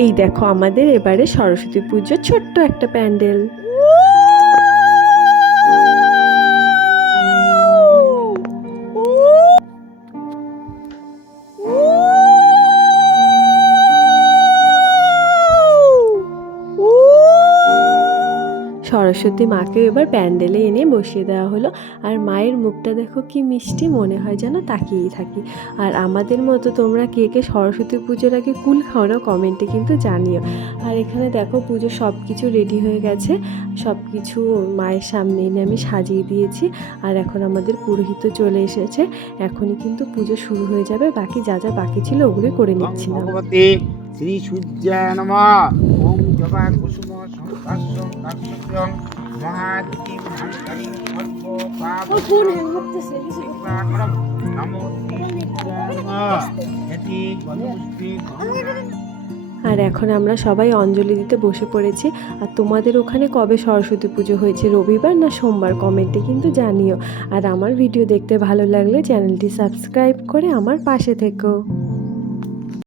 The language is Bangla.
এই দেখো আমাদের এবারে সরস্বতী পুজোর ছোট্ট একটা প্যান্ডেল। সরস্বতী মাকে এবার প্যান্ডেলে এনে বসিয়ে দেওয়া হলো। আর মায়ের মুখটা দেখো কি মিষ্টি, মনে হয় যেন তাকিয়েই থাকি। আর আমাদের মতো তোমরা কে কে সরস্বতী পুজোর আগে কুল খাও না, কমেন্টে কিন্তু জানিও। আর এখানে দেখো পুজো সব কিছু রেডি হয়ে গেছে, সব কিছু মায়ের সামনে এনে আমি সাজিয়ে দিয়েছি। আর এখন আমাদের পুরোহিত চলে এসেছে, এখনই কিন্তু পুজো শুরু হয়ে যাবে। বাকি যা যা বাকি ছিল ওগুলো করে নিচ্ছিলাম। ভগবতে শ্রী সূর্যায় নমঃ। ওম জবা কুসুম সংকাশ্যং কাশ্যং মহাদ্যুতিং হাঙ্কারিং সর্ব পাপ নমো শ্রী সূর্যায় নমঃ। এটি গন্ধপুষ্পে। আর এখন আমরা সবাই অঞ্জলি দিতে বসে পড়েছি। আর তোমাদের ওখানে কবে সরস্বতী পুজো হয়েছে, রবিবার না সোমবার, কমেন্টে কিন্তু জানিও। আর আমার ভিডিও দেখতে ভালো লাগলে চ্যানেলটি সাবস্ক্রাইব করে আমার পাশে থেকো।